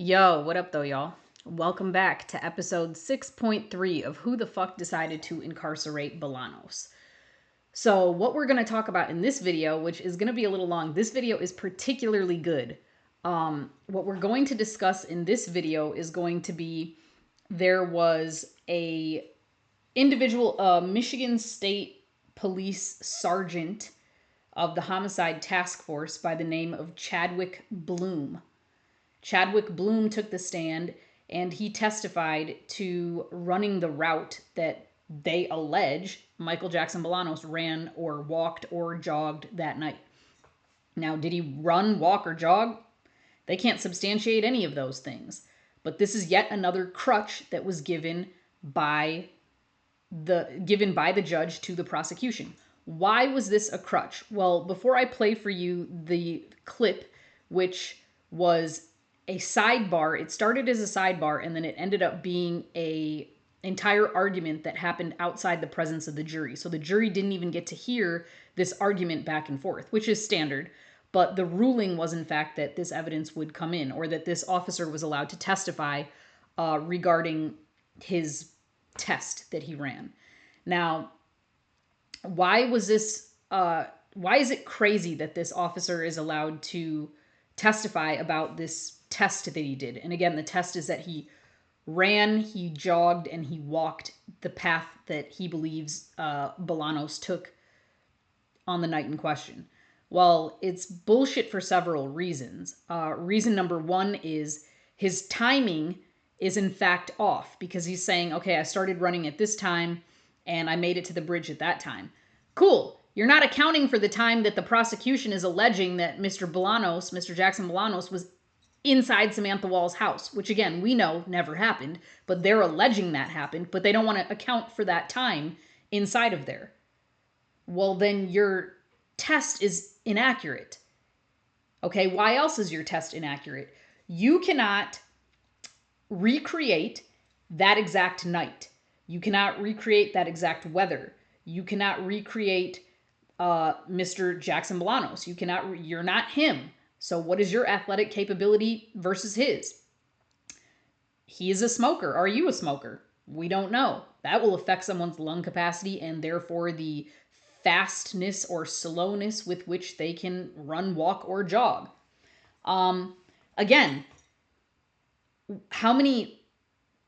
Yo, what up though, y'all? Welcome back to episode 6.3 of Who the Fuck Decided to Incarcerate Bolanos. So what we're going to talk about in this video, which is going to be a little long, this video is particularly good. What we're going to discuss in this video is going to be there was a individual, Michigan State Police Sergeant of the Homicide Task Force by the name of Chadwick Bloom. Chadwick Bloom took the stand and he testified to running the route that they allege Michael Jackson Bolanos ran or walked or jogged that night. Now, did he run, walk, or jog? They can't substantiate any of those things. But this is yet another crutch that was given by the judge to the prosecution. Why was this a crutch? Well, before I play for you the clip, which was a sidebar, it started as a sidebar and then it ended up being a entire argument that happened outside the presence of the jury. So the jury didn't even get to hear this argument back and forth, which is standard. But the ruling was in fact that this evidence would come in, or that this officer was allowed to testify regarding his test that he ran. Now, why is it crazy that this officer is allowed to testify about this test that he did? And again, the test is that he ran, he jogged, and he walked the path that he believes Bolanos took on the night in question. Well, it's bullshit for several reasons. Reason number one is his timing is in fact off, because he's saying, okay, I started running at this time and I made it to the bridge at that time. Cool. You're not accounting for the time that the prosecution is alleging that Mr. Jackson Bolanos was inside Samantha Wall's house, which again, we know never happened, but they're alleging that happened, but they don't want to account for that time inside of there. Well, then your test is inaccurate. Okay, why else is your test inaccurate? You cannot recreate that exact night. You cannot recreate that exact weather. You cannot recreate Mr. Jackson Bolanos. You're not him. So what is your athletic capability versus his? He is a smoker. Are you a smoker? We don't know. That will affect someone's lung capacity and therefore the fastness or slowness with which they can run, walk, or jog. Again,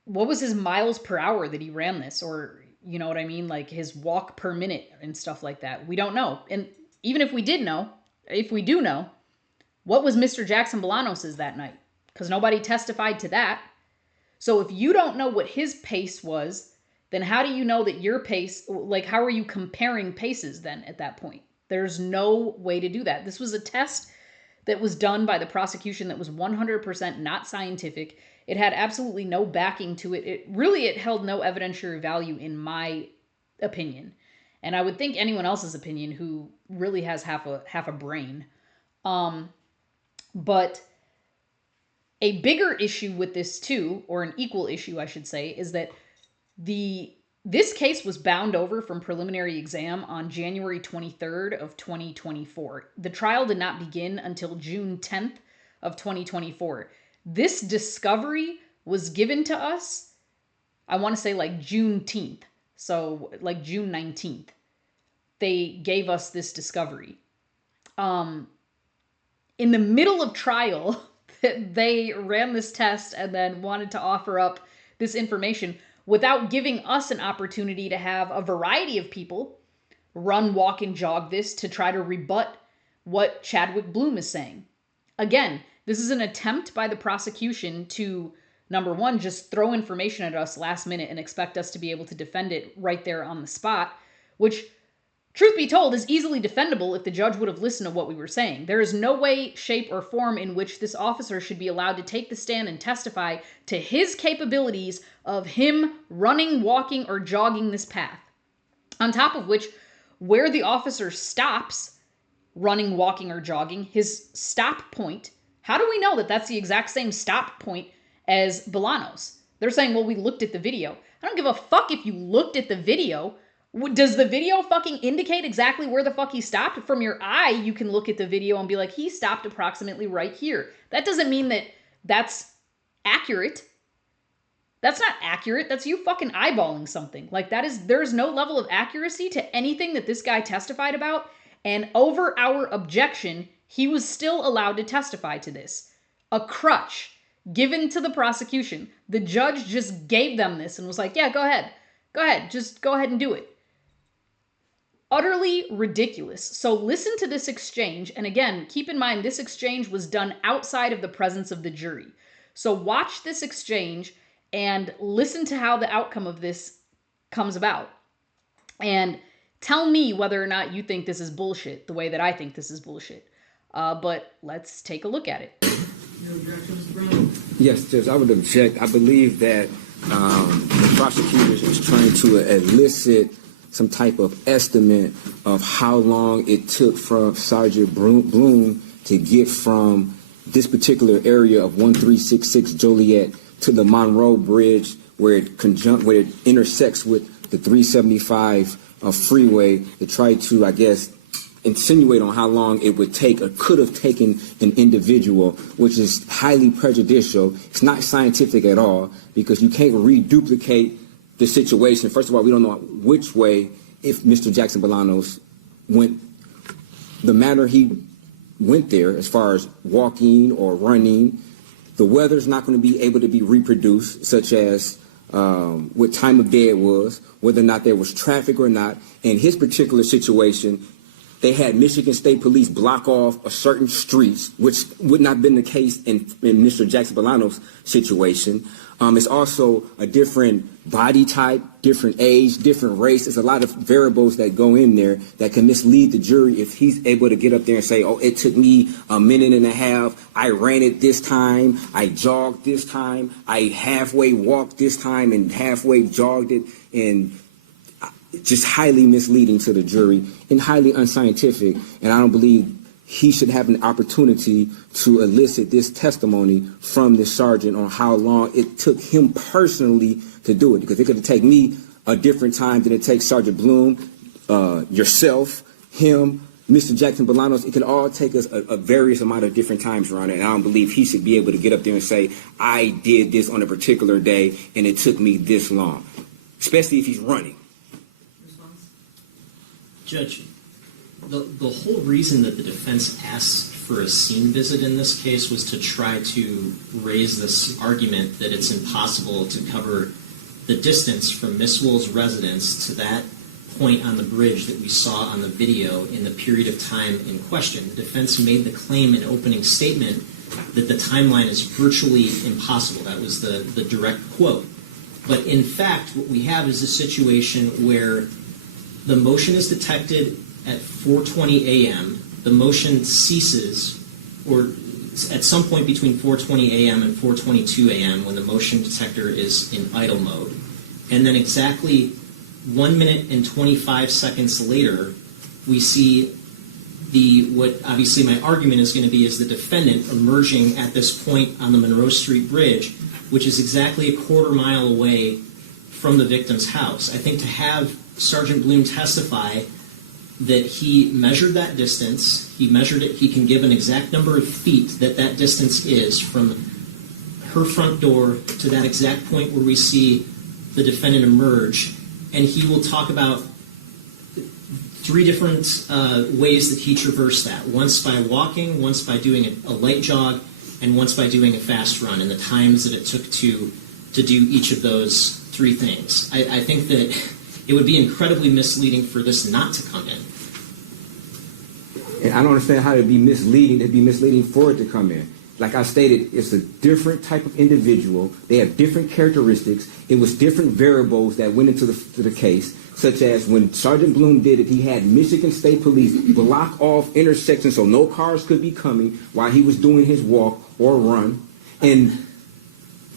what was his miles per hour that he ran this? Or, you know what I mean? Like his walk per minute and stuff like that. We don't know. And even if we do know, what was Mr. Jackson Bolanos's that night? Because nobody testified to that. So if you don't know what his pace was, then how do you know that your pace, like how are you comparing paces then at that point? There's no way to do that. This was a test that was done by the prosecution that was 100% not scientific. It had absolutely no backing to it. It held no evidentiary value in my opinion. And I would think anyone else's opinion who really has half a brain. But a bigger issue with this too, or an equal issue I should say, is that this case was bound over from preliminary exam on January 23rd of 2024. The trial did not begin until June 10th of 2024. This discovery was given to us, I want to say like Juneteenth. So like June 19th. They gave us this discovery. In the middle of trial, they ran this test and then wanted to offer up this information without giving us an opportunity to have a variety of people run, walk, and jog this to try to rebut what Chadwick Bloom is saying. Again, this is an attempt by the prosecution to, number one, just throw information at us last minute and expect us to be able to defend it right there on the spot, which, truth be told, is easily defendable if the judge would have listened to what we were saying. There is no way, shape, or form in which this officer should be allowed to take the stand and testify to his capabilities of him running, walking, or jogging this path. On top of which, where the officer stops running, walking, or jogging, his stop point, how do we know that that's the exact same stop point as Bolanos? They're saying, well, we looked at the video. I don't give a fuck if you looked at the video. Does the video fucking indicate exactly where the fuck he stopped? From your eye, you can look at the video and be like, he stopped approximately right here. That doesn't mean that that's accurate. That's not accurate. That's you fucking eyeballing something. Like, there's no level of accuracy to anything that this guy testified about. And over our objection, he was still allowed to testify to this. A crutch given to the prosecution. The judge just gave them this and was like, yeah, go ahead. Go ahead. Just go ahead and do it. Utterly ridiculous. So listen to this exchange. And again, keep in mind, this exchange was done outside of the presence of the jury. So watch this exchange and listen to how the outcome of this comes about. And tell me whether or not you think this is bullshit, the way that I think this is bullshit. But let's take a look at it. Yes, Judge, I would object. I believe that the prosecutors is trying to elicit some type of estimate of how long it took from Sergeant Bloom to get from this particular area of 1366 Joliet to the Monroe Bridge, where it intersects with the 375 freeway, to try to, I guess, insinuate on how long it would take or could have taken an individual, which is highly prejudicial. It's not scientific at all, because you can't reduplicate the situation. First of all, we don't know which way, if Mr. Jackson Bolanos went, the manner he went there, as far as walking or running. The weather's not going to be able to be reproduced, such as what time of day it was, whether or not there was traffic or not. In his particular situation, they had Michigan State Police block off a certain streets, which would not have been the case in Mr. Jackson Bolanos' situation. It's also a different body type, different age, different race. There's a lot of variables that go in there that can mislead the jury if he's able to get up there and say, oh, it took me a minute and a half. I ran it this time. I jogged this time. I halfway walked this time and halfway jogged it. And just highly misleading to the jury and highly unscientific. And I don't believe he should have an opportunity to elicit this testimony from the sergeant on how long it took him personally to do it. Because it could take me a different time than it takes Sergeant Bloom, yourself, him, Mr. Jackson Bolanos. It can all take us a various amount of different times around it. And I don't believe he should be able to get up there and say, I did this on a particular day and it took me this long, especially if he's running. Judge, the whole reason that the defense asked for a scene visit in this case was to try to raise this argument that it's impossible to cover the distance from Miss Wool's residence to that point on the bridge that we saw on the video in the period of time in question. The defense made the claim in opening statement that the timeline is virtually impossible. That was the direct quote. But in fact, what we have is a situation where the motion is detected at 4:20 a.m. The motion ceases, or at some point between 4:20 a.m. and 4:22 a.m. when the motion detector is in idle mode. And then exactly 1 minute and 25 seconds later, we see what obviously my argument is going to be is the defendant emerging at this point on the Monroe Street Bridge, which is exactly a quarter mile away from the victim's house. I think to have Sergeant Bloom testify that he measured that distance, he measured it, he can give an exact number of feet that distance is from her front door to that exact point where we see the defendant emerge, and he will talk about three different ways that he traversed that. Once by walking, once by doing a light jog, and once by doing a fast run, and the times that it took to do each of those three things. I think that it would be incredibly misleading for this not to come in. And I don't understand how it'd be misleading. It'd be misleading for it to come in. Like I stated, it's a different type of individual. They have different characteristics. It was different variables that went into the case, such as when Sergeant Bloom did it, he had Michigan State Police block off intersections so no cars could be coming while he was doing his walk or run. And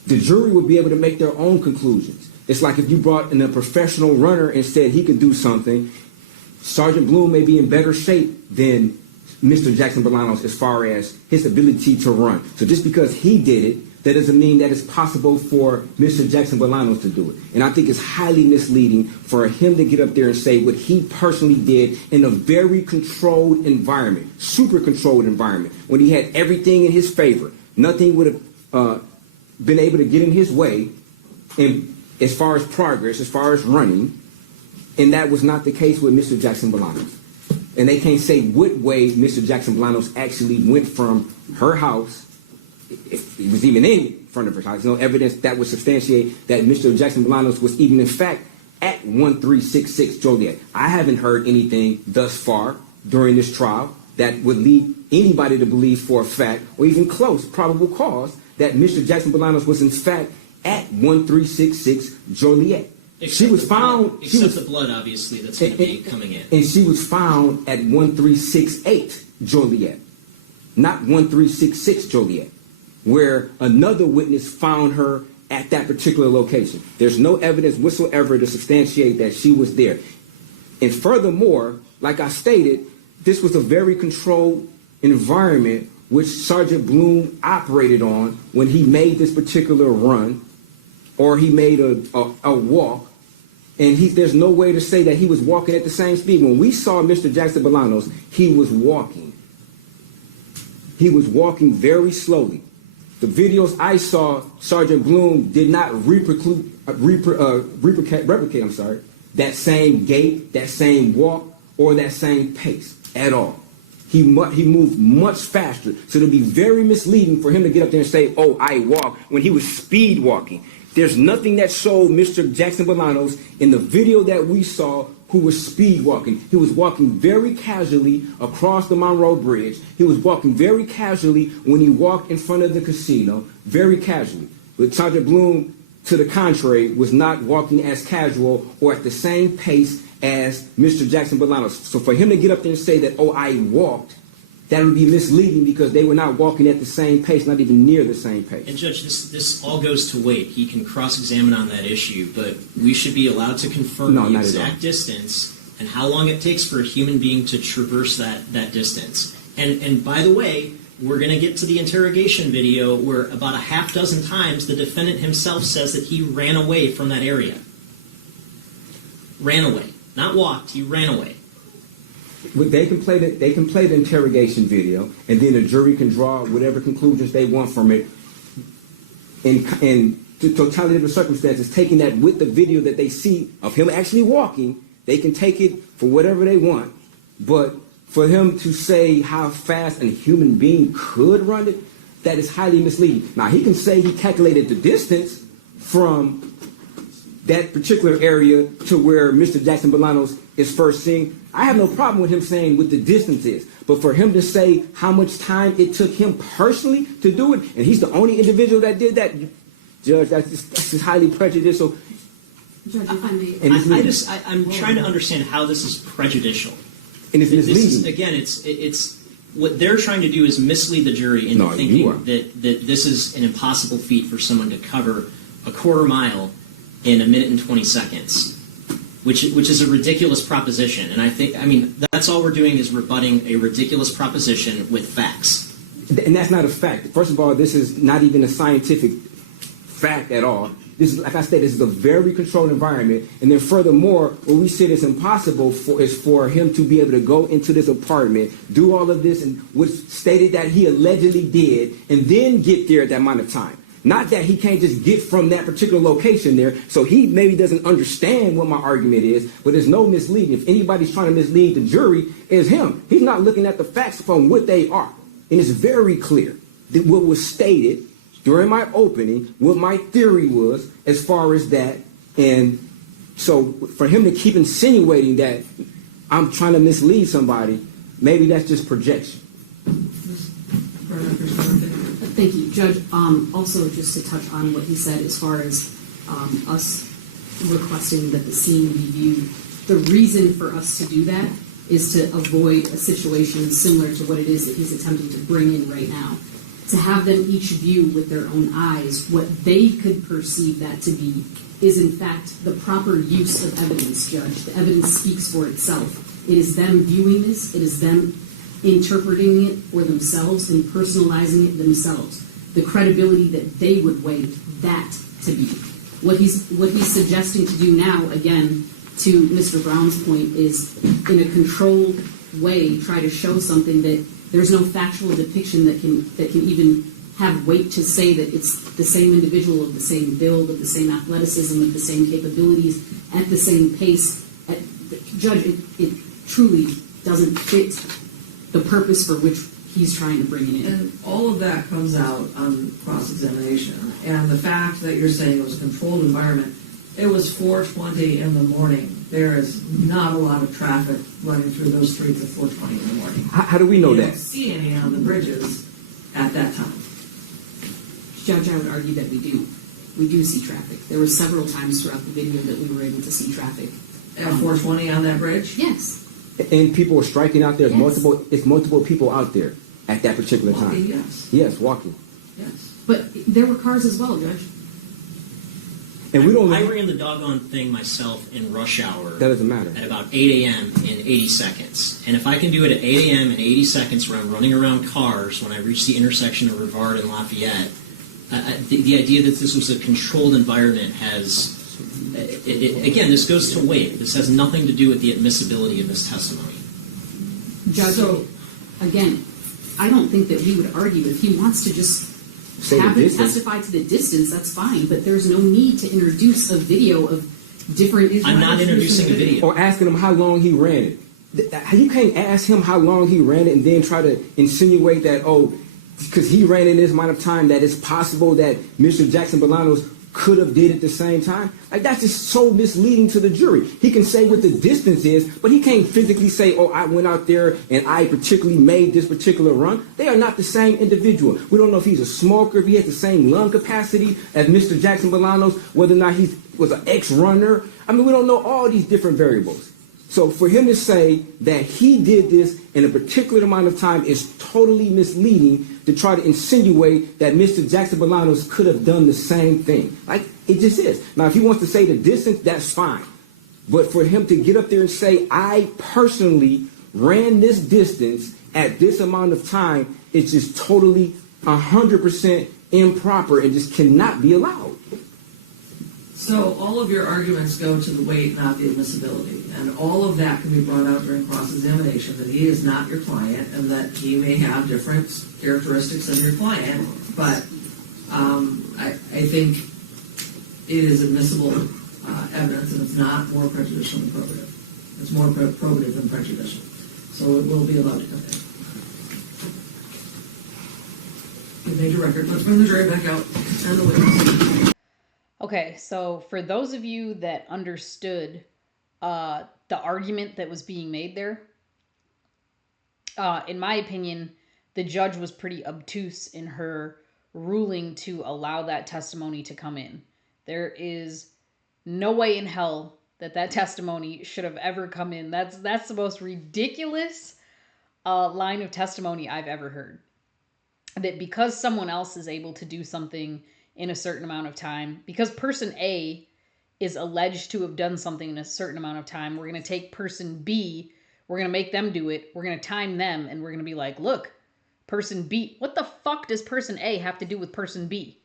the jury would be able to make their own conclusions. It's like if you brought in a professional runner and said he could do something, Sergeant Bloom may be in better shape than Mr. Jackson Bolanos as far as his ability to run. So just because he did it, that doesn't mean that it's possible for Mr. Jackson Bolanos to do it. And I think it's highly misleading for him to get up there and say what he personally did in a very controlled environment, super controlled environment, when he had everything in his favor. Nothing would have been able to get in his way, and as far as progress, as far as running, and that was not the case with Mr. Jackson Bolanos. And they can't say what way Mr. Jackson Bolanos actually went from her house, if he was even in front of her house. No evidence that would substantiate that Mr. Jackson Bolanos was even in fact at 1366 Joliet. I haven't heard anything thus far during this trial that would lead anybody to believe for a fact, or even close probable cause, that Mr. Jackson Bolanos was in fact at 1366 Joliet. She was found, except the blood, obviously, that's going to be coming in. And she was found at 1368 Joliet, not 1366 Joliet, where another witness found her at that particular location. There's no evidence whatsoever to substantiate that she was there. And furthermore, like I stated, this was a very controlled environment which Sergeant Bloom operated on when he made this particular run, or he made a walk. And there's no way to say that he was walking at the same speed. When we saw Mr. Jackson Bolanos, he was walking. He was walking very slowly. The videos I saw, Sergeant Bloom did not replicate that same gait, that same walk, or that same pace at all. He moved much faster. So it'd be very misleading for him to get up there and say, oh, I walk, when he was speed walking. There's nothing that showed Mr. Jackson Bolanos in the video that we saw who was speed walking. He was walking very casually across the Monroe Bridge. He was walking very casually when he walked in front of the casino, very casually. But Sergeant Bloom, to the contrary, was not walking as casual or at the same pace as Mr. Jackson Bolanos. So for him to get up there and say that, oh, I walked, that would be misleading because they were not walking at the same pace, not even near the same pace. And Judge, this all goes to weight. He can cross-examine on that issue, but we should be allowed to confirm the exact distance and how long it takes for a human being to traverse that distance. And by the way, we're going to get to the interrogation video where about a half dozen times the defendant himself says that he ran away from that area. Ran away. Not walked, he ran away. They can play the interrogation video, and then the jury can draw whatever conclusions they want from it. In the totality of the circumstances, taking that with the video that they see of him actually walking, they can take it for whatever they want. But for him to say how fast a human being could run it, that is highly misleading. Now, he can say he calculated the distance from that particular area to where Mr. Jackson Bolanos is first seen. I have no problem with him saying what the distance is. But for him to say how much time it took him personally to do it, and he's the only individual that did that, Judge, that's just highly prejudicial. Judge, if I may. I'm trying to understand how this is prejudicial. And it's misleading. Again, it's what they're trying to do is mislead the jury into thinking that this is an impossible feat for someone to cover a quarter mile in a minute and 20 seconds, which is a ridiculous proposition. And I mean, that's all we're doing is rebutting a ridiculous proposition with facts. And that's not a fact. First of all, this is not even a scientific fact at all. This is, like I said, this is a very controlled environment. And then furthermore, what we said is impossible is for him to be able to go into this apartment, do all of this, and which stated that he allegedly did, and then get there at that amount of time. Not that he can't just get from that particular location there, so he maybe doesn't understand what my argument is, but there's no misleading. If anybody's trying to mislead the jury, it's him. He's not looking at the facts from what they are. And it's very clear that what was stated during my opening, what my theory was as far as that. And so for him to keep insinuating that I'm trying to mislead somebody, maybe that's just projection. Thank you, Judge. Also, just to touch on what he said as far as us requesting that the scene be viewed, the reason for us to do that is to avoid a situation similar to what it is that he's attempting to bring in right now. To have them each view with their own eyes what they could perceive that to be is, in fact, the proper use of evidence, Judge. The evidence speaks for itself. It is them viewing this. It is them interpreting it for themselves and personalizing it themselves. The credibility that they would weigh that to be. What he's suggesting to do now, again, to Mr. Brown's point, is in a controlled way try to show something that there's no factual depiction that can even have weight to say that it's the same individual of the same build, of the same athleticism, of the same capabilities, at the same pace. Judge, it truly doesn't fit the purpose for which he's trying to bring it in. And all of that comes out on cross-examination. And the fact that you're saying it was a controlled environment, it was 4:20 in the morning. There is not a lot of traffic running through those streets at 4:20 in the morning. How do we know You that? don't see any on the bridges at that time. Judge, I would argue that we do. We do see traffic. There were several times throughout the video that we were able to see traffic. At 4:20 on that bridge? Yes. And people are striking out there. Yes. It's multiple people out there at that particular Walking, time. yes. Yes, walking. Yes. But there were cars as well, Judge. And we don't. I ran the doggone thing myself in rush hour. That doesn't matter. At about 8 a.m. in 80 seconds. And if I can do it at 8 a.m. in 80 seconds where I'm running around cars when I reach the intersection of Rivard and Lafayette, the idea that this was a controlled environment has... again, this goes to weight. This has nothing to do with the admissibility of this testimony. Judge, So- again, I don't think that we would argue if he wants to just Say the have him distance. testify to the distance, that's fine, but there's no need to introduce a video of different... I'm not introducing a video. Or asking him how long he ran it. You can't ask him how long he ran it and then try to insinuate that, because he ran in this amount of time, that it's possible that Mr. Jackson Bolanos could have did it at the same time. Like, that's just so misleading to the jury. He can say what the distance is, but he can't physically say, I went out there and I particularly made this particular run. They are not the same individual. We don't know if he's a smoker, if he has the same lung capacity as Mr. Jackson Bolanos, whether or not he was an ex-runner. I mean, we don't know all these different variables. So for him to say that he did this in a particular amount of time is totally misleading to try to insinuate that Mr. Jackson Bolanos could have done the same thing. Like, it just is. Now, if he wants to say the distance, that's fine. But for him to get up there and say, I personally ran this distance at this amount of time, it's just totally 100% improper and just cannot be allowed. So all of your arguments go to the weight, not the admissibility. And all of that can be brought out during cross-examination, that he is not your client and that he may have different characteristics than your client. But I think it is admissible evidence, and it's not more prejudicial than probative. It's more probative than prejudicial. So it will be allowed to come in. You've made your record. Let's bring the jury back out and the witness. Okay, so for those of you that understood the argument that was being made there, in my opinion, the judge was pretty obtuse in her ruling to allow that testimony to come in. There is no way in hell that testimony should have ever come in. That's the most ridiculous line of testimony I've ever heard. That because someone else is able to do something in a certain amount of time, because person A is alleged to have done something in a certain amount of time, we're going to take person B, we're going to make them do it, we're going to time them, and we're going to be like, look, person B, what the fuck does person A have to do with person B?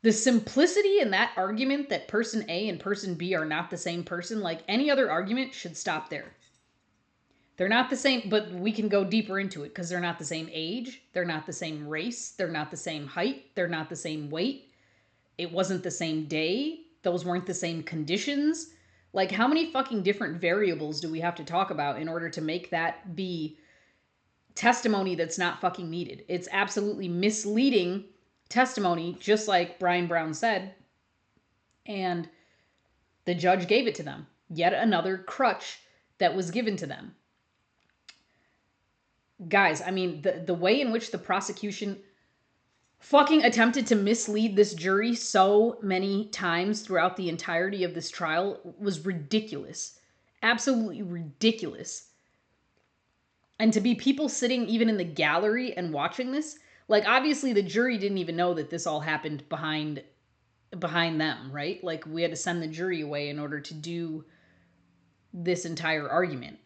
The simplicity in that argument that person A and person B are not the same person, like any other argument, should stop there. They're not the same, but we can go deeper into it because they're not the same age, they're not the same race, they're not the same height, they're not the same weight. It wasn't the same day. Those weren't the same conditions. Like, how many fucking different variables do we have to talk about in order to make that be testimony that's not fucking needed? It's absolutely misleading testimony, just like Brian Brown said. And the judge gave it to them. Yet another crutch that was given to them. Guys, I mean, the way in which the prosecution fucking attempted to mislead this jury so many times throughout the entirety of this trial was ridiculous. Absolutely ridiculous. And to be people sitting even in the gallery and watching this, like, obviously the jury didn't even know that this all happened behind them, right? Like, we had to send the jury away in order to do this entire argument.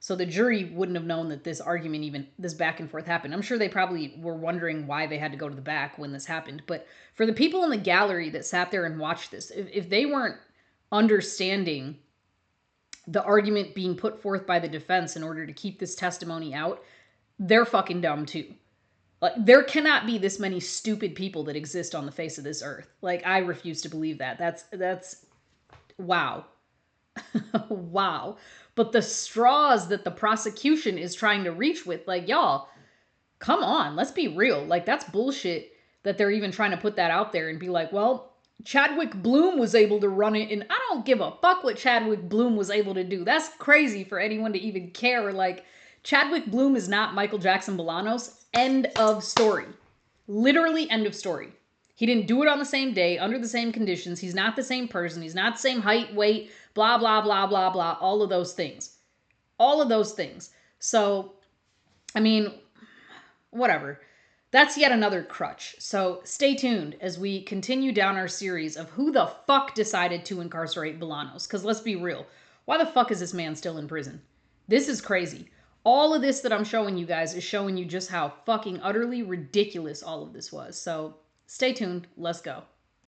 So the jury wouldn't have known that this argument, even this back and forth, happened. I'm sure they probably were wondering why they had to go to the back when this happened. But for the people in the gallery that sat there and watched this, if they weren't understanding the argument being put forth by the defense in order to keep this testimony out, they're fucking dumb too. Like, there cannot be this many stupid people that exist on the face of this earth. Like, I refuse to believe that. That's wow. Wow. But the straws that the prosecution is trying to reach with, like, y'all, come on, let's be real. Like, that's bullshit that they're even trying to put that out there and be like, well, Chadwick Bloom was able to run it, and I don't give a fuck what Chadwick Bloom was able to do. That's crazy for anyone to even care. Like, Chadwick Bloom is not Michael Jackson Bolanos. End of story. Literally end of story. He didn't do it on the same day, under the same conditions. He's not the same person. He's not the same height, weight, blah, blah, blah, blah, blah. All of those things. All of those things. So, I mean, whatever. That's yet another crutch. So stay tuned as we continue down our series of who the fuck decided to incarcerate Bolanos. Because let's be real. Why the fuck is this man still in prison? This is crazy. All of this that I'm showing you guys is showing you just how fucking utterly ridiculous all of this was. So stay tuned. Let's go.